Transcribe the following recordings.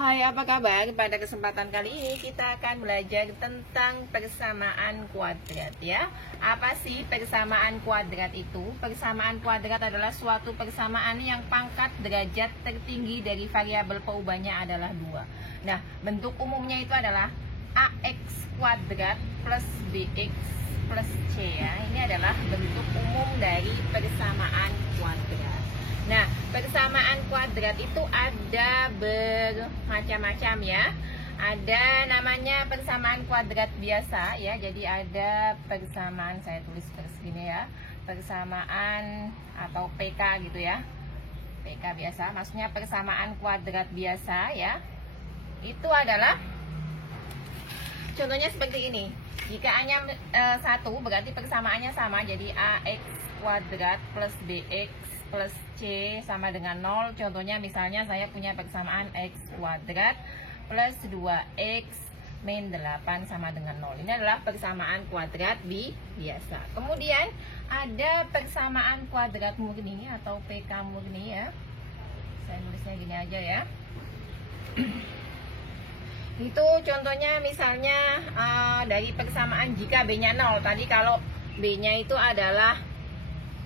Hai, apa kabar? Pada kesempatan kali ini kita akan belajar tentang persamaan kuadrat ya. Apa sih persamaan kuadrat itu? Persamaan kuadrat adalah suatu persamaan yang pangkat derajat tertinggi dari variabel perubahannya adalah 2. Nah, bentuk umumnya itu adalah AX kuadrat plus BX plus C ya. Ini adalah bentuk umum dari persamaan kuadrat. Nah, persamaan kuadrat itu ada bermacam-macam ya. Ada namanya persamaan kuadrat biasa ya. Jadi ada persamaan, saya tulis begini ya, persamaan atau PK gitu ya. PK biasa, maksudnya persamaan kuadrat biasa ya. Itu adalah contohnya seperti ini. Jika A-nya 1 berarti persamaannya sama. Jadi AX kuadrat plus BX plus C sama dengan 0. Contohnya misalnya saya punya persamaan X kuadrat plus 2X min 8 sama dengan 0. Ini adalah persamaan kuadrat biasa. Kemudian ada persamaan kuadrat murni atau PK murni ya. Saya nulisnya gini aja ya. Itu contohnya misalnya dari persamaan jika B-nya 0. Tadi kalau B-nya itu adalah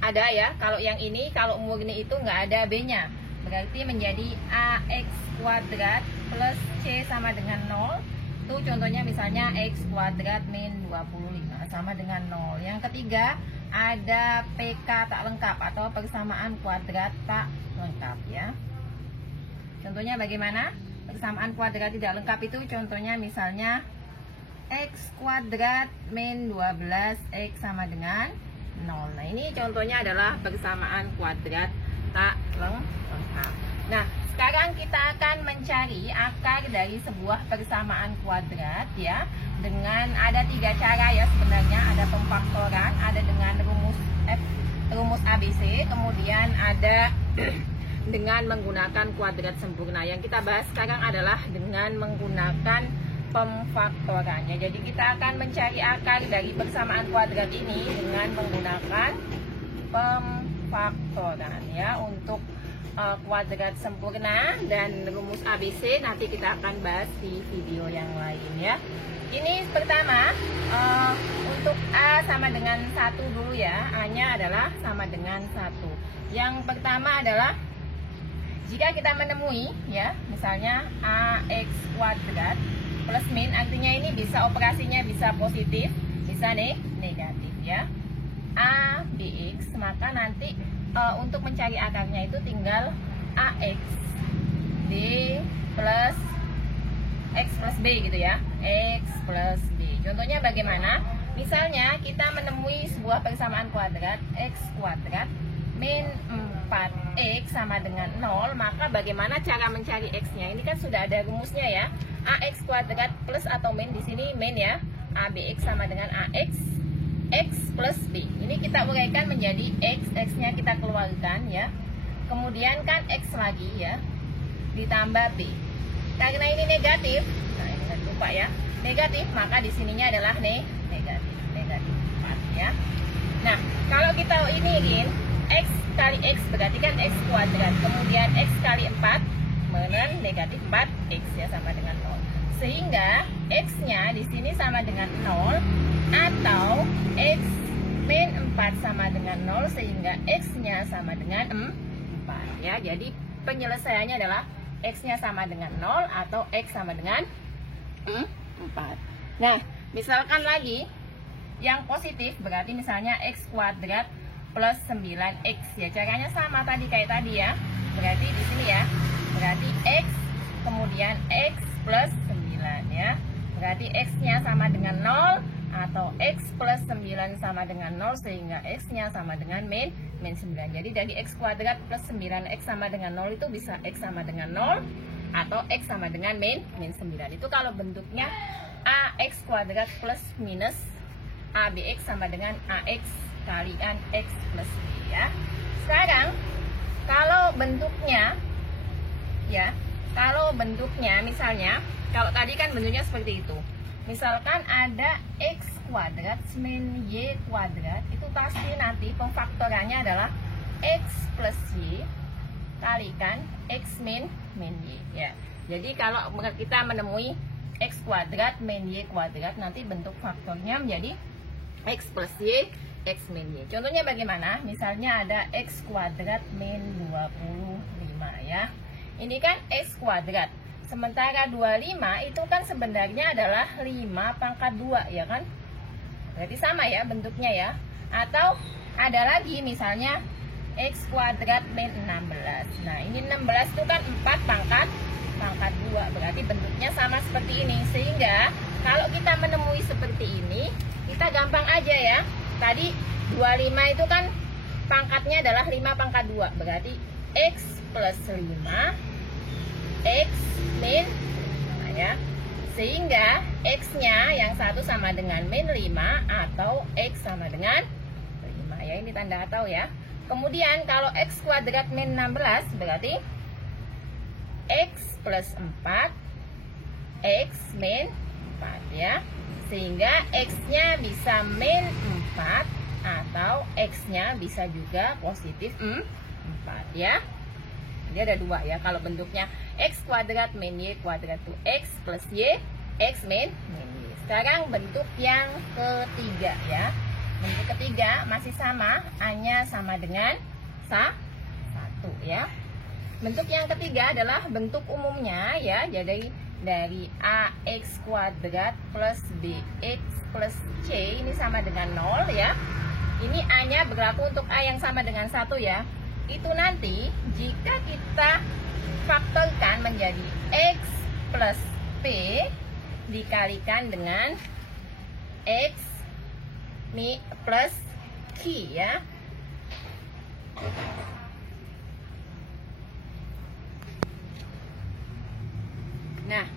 ada ya, kalau yang ini kalau murni itu nggak ada B-nya, berarti menjadi AX kuadrat plus C sama dengan 0. Itu contohnya misalnya X kuadrat min 25 sama dengan 0. Yang ketiga ada PK tak lengkap atau persamaan kuadrat tak lengkap ya. Contohnya bagaimana? Persamaan kuadrat tidak lengkap itu contohnya misalnya X kuadrat min 12X sama dengan 0. Nah, ini contohnya adalah persamaan kuadrat tak lengkap. Nah, sekarang kita akan mencari akar dari sebuah persamaan kuadrat ya. Dengan ada 3 cara ya sebenarnya. Ada pemfaktoran, ada dengan rumus ABC, kemudian ada dengan menggunakan kuadrat sempurna. Yang kita bahas sekarang adalah dengan menggunakan pemfaktorannya. Jadi kita akan mencari akar dari persamaan kuadrat ini dengan menggunakan pemfaktoran ya. Untuk kuadrat sempurna dan rumus ABC nanti kita akan bahas di video yang lain ya. Ini pertama untuk A sama dengan 1 dulu ya. A-nya adalah sama dengan 1. Yang pertama adalah jika kita menemui ya, misalnya AX kuadrat plus min, artinya ini bisa operasinya bisa positif, bisa negatif ya. A, BX, maka nanti untuk mencari akarnya itu tinggal AX D plus X plus B gitu ya. X plus B. Contohnya bagaimana? Misalnya kita menemui sebuah persamaan kuadrat X kuadrat min 4X sama dengan 0, maka bagaimana cara mencari X-nya? Ini kan sudah ada rumusnya ya. AX kuadrat plus atau min, di sini min ya. ABX sama dengan AX X plus B. Ini kita uraikan menjadi X, X-nya kita keluarkan ya. Kemudian kan X lagi ya, ditambah B. Karena ini negatif, nah ini kan lupa ya, negatif, maka di sininya adalah negatif 4 ya. Nah, kalau kita ini X kali X berarti kan X kuadrat, kemudian X kali 4 menen negatif 4X ya sama dengan 0. Sehingga X-nya di sini sama dengan 0 atau X min 4 sama dengan 0 sehingga X-nya sama dengan 4 ya. Jadi penyelesaiannya adalah X-nya sama dengan 0 atau X sama dengan 4. Nah, misalkan lagi yang positif berarti misalnya X kuadrat plus 9X ya. Caranya sama tadi kayak tadi ya. Berarti di sini ya. Berarti X kemudian X plus 9 ya. Berarti X-nya sama dengan 0 atau X plus 9 sama dengan 0 sehingga X-nya sama dengan min 9. Jadi dari X kuadrat plus 9X sama dengan 0 itu bisa X sama dengan 0 atau X sama dengan min 9. Itu kalau bentuknya AX kuadrat plus minus ABX sama dengan AX kalian X plus B ya. Sekarang kalau bentuknya ya, kalau bentuknya misalnya, kalau tadi kan bentuknya seperti itu. Misalkan ada X kuadrat min Y kuadrat, itu pasti nanti pemfaktorannya adalah X plus Y kalikan X min Y ya. Jadi kalau kita menemui X kuadrat min Y kuadrat, nanti bentuk faktornya menjadi X plus Y, X min Y. Contohnya bagaimana? Misalnya ada X kuadrat min 25 ya. Ini kan X kuadrat. Sementara 25 itu kan sebenarnya adalah 5 pangkat 2 ya kan? Berarti sama ya bentuknya ya. Atau ada lagi misalnya X kuadrat min 16. Nah ini 16 itu kan 4 pangkat 2. Berarti bentuknya sama seperti ini. Sehingga kalau kita menemui seperti ini, kita gampang aja ya. Tadi 25 itu kan pangkatnya adalah 5 pangkat 2. Berarti X plus 5 X min 5 ya. Sehingga X-nya yang satu sama dengan min 5 atau X sama dengan 5 ya. Ini tanda atau ya. Kemudian kalau X kuadrat min 16 berarti X plus 4 X min 4 ya. Sehingga X-nya bisa min 4 atau X-nya bisa juga positif 4 ya. Jadi ada 2 ya. Kalau bentuknya X kuadrat min Y kuadrat itu X plus Y, X min Y. Sekarang bentuk yang ketiga ya. Bentuk ketiga masih sama, A-nya sama dengan 1 ya. Bentuk yang ketiga adalah bentuk umumnya ya. Jadi dari AX kuadrat plus BX plus C ini sama dengan 0 ya. Ini A-nya berlaku untuk A yang sama dengan 1 ya. Itu nanti jika kita faktorkan menjadi X plus P dikalikan dengan X plus Q ya. Nah,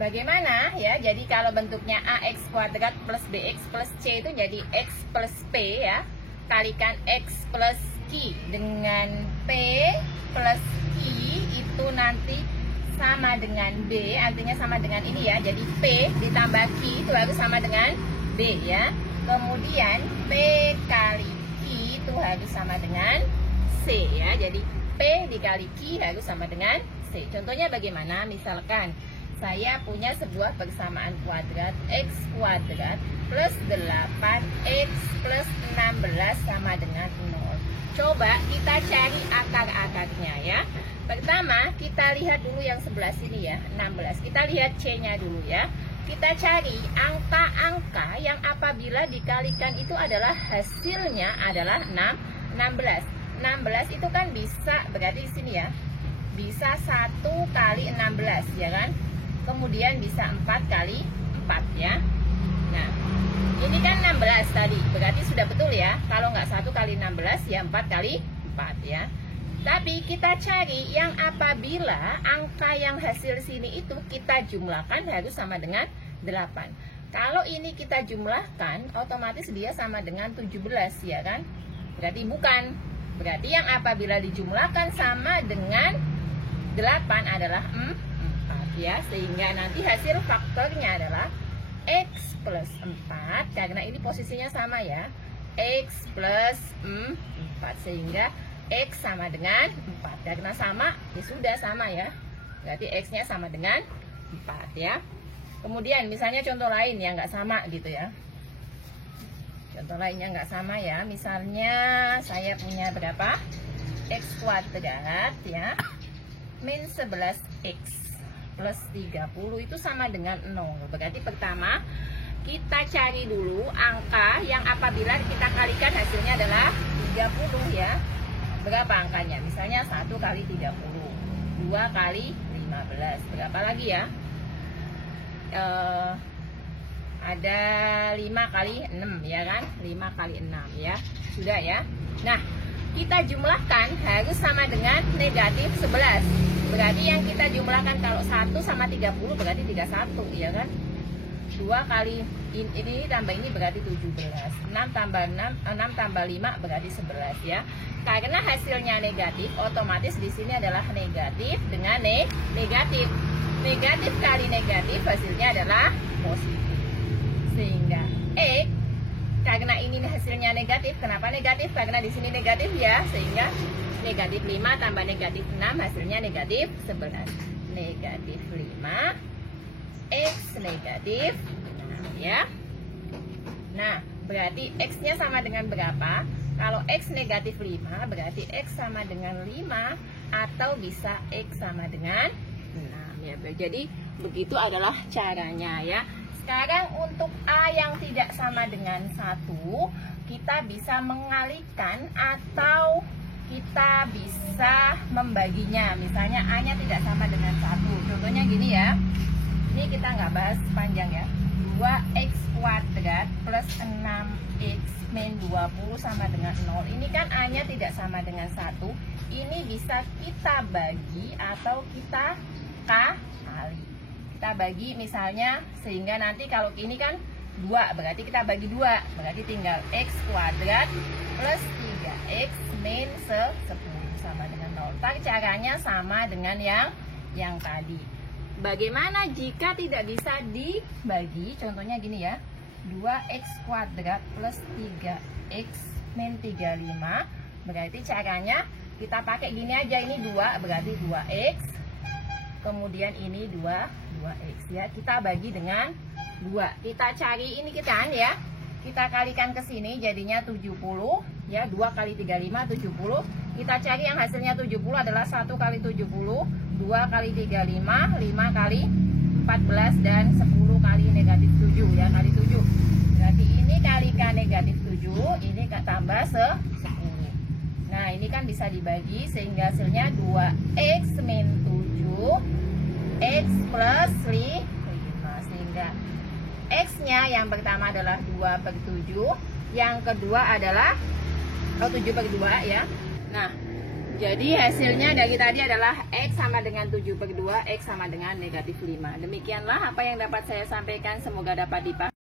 bagaimana ya? Jadi kalau bentuknya AX kuadrat plus BX plus C itu jadi X plus P ya. Kalikan X plus Q dengan P plus Q itu nanti sama dengan B, artinya sama dengan ini ya. Jadi P ditambah Q itu harus sama dengan B ya. Kemudian P kali Q itu harus sama dengan C ya. Jadi P dikali Q harus sama dengan C. Contohnya bagaimana? Misalkan saya punya sebuah persamaan kuadrat X kuadrat plus 8X plus 16 sama dengan 0. Coba kita cari akar-akarnya ya. Pertama kita lihat dulu yang sebelah sini ya, 16. Kita lihat C-nya dulu ya. Kita cari angka-angka yang apabila dikalikan itu adalah hasilnya adalah 16. 16 itu kan bisa, berarti di sini ya, bisa 1 kali 16 ya kan. Kemudian bisa 4 kali 4 ya. Nah ini kan 16 tadi, berarti sudah betul ya. Kalau nggak 1 kali 16 ya 4 kali 4 ya. Tapi kita cari yang apabila angka yang hasil sini itu kita jumlahkan harus sama dengan 8. Kalau ini kita jumlahkan otomatis dia sama dengan 17 ya kan. Berarti bukan. Berarti yang apabila dijumlahkan sama dengan 8 adalah 4 ya. Sehingga nanti hasil faktornya adalah X plus 4. Karena ini posisinya sama ya. X plus 4. Sehingga X sama dengan 4. Karena sama, ya sudah sama ya. Berarti X-nya sama dengan 4 ya. Kemudian misalnya contoh lain yang nggak sama gitu ya. Contoh lainnya nggak sama ya. Misalnya saya punya berapa? X kuadrat ya. Min 11X plus 30 itu sama dengan 0. Berarti pertama kita cari dulu angka yang apabila kita kalikan hasilnya adalah 30 ya. Berapa angkanya? Misalnya 1 kali 30, 2 kali 15. Berapa lagi ya? Ada 5 kali 6 ya kan? 5 kali 6 ya. Sudah ya. Nah, kita jumlahkan harus sama dengan negatif 11. Berarti yang kita jumlahkan kalau 1 sama 30 berarti 31 ya kan? 2 kali ini tambah ini berarti 17. 6 tambah 5 berarti 11 ya. Karena hasilnya negatif, otomatis di sini adalah negatif dengan negatif. Negatif kali negatif hasilnya adalah positif. Sehingga X karena ini hasilnya negatif. Kenapa negatif? Karena di sini negatif ya. Sehingga negatif 5 tambah negatif 6 hasilnya negatif 11. negatif 5, X negatif 6 ya. Nah, berarti X-nya sama dengan berapa? Kalau X negatif 5, berarti X sama dengan 5, atau bisa X sama dengan 6 ya. Jadi, begitu adalah caranya ya. Sekarang untuk A yang tidak sama dengan 1, kita bisa mengalihkan atau kita bisa membaginya. Misalnya A-nya tidak sama dengan 1. Contohnya gini ya. Ini kita nggak bahas panjang ya. 2x kuadrat plus 6x min 20 sama dengan 0. Ini kan A-nya tidak sama dengan 1. Ini bisa kita bagi atau kita kali. Kita bagi misalnya, sehingga nanti kalau ini kan 2, berarti kita bagi 2. Berarti tinggal x kuadrat plus 3x min 10 sama dengan 0. Tapi caranya sama dengan yang tadi. Bagaimana jika tidak bisa dibagi? Contohnya gini ya. 2x kuadrat plus 3x min 35. Berarti caranya kita pakai gini aja. Ini 2, berarti 2x. Kemudian ini 2x ya. Kita bagi dengan 2. Kita cari ini kan ya. Kita kalikan ke sini jadinya 70 ya. 2 kali 35 70. Kita cari yang hasilnya 70 adalah 1 kali 70, 2 kali 35, 5 kali 14, dan 10 kali negatif 7 ya, kali 7. Berarti ini kalikan negatif 7, ini tambah 10. Nah, ini kan bisa dibagi sehingga hasilnya 2x min 7, x plus 5. Sehingga x-nya yang pertama adalah 2/7, yang kedua adalah 7/2 ya. Nah, jadi hasilnya dari tadi adalah X sama dengan 7/2, X sama dengan negatif 5. Demikianlah apa yang dapat saya sampaikan, semoga dapat dipahami.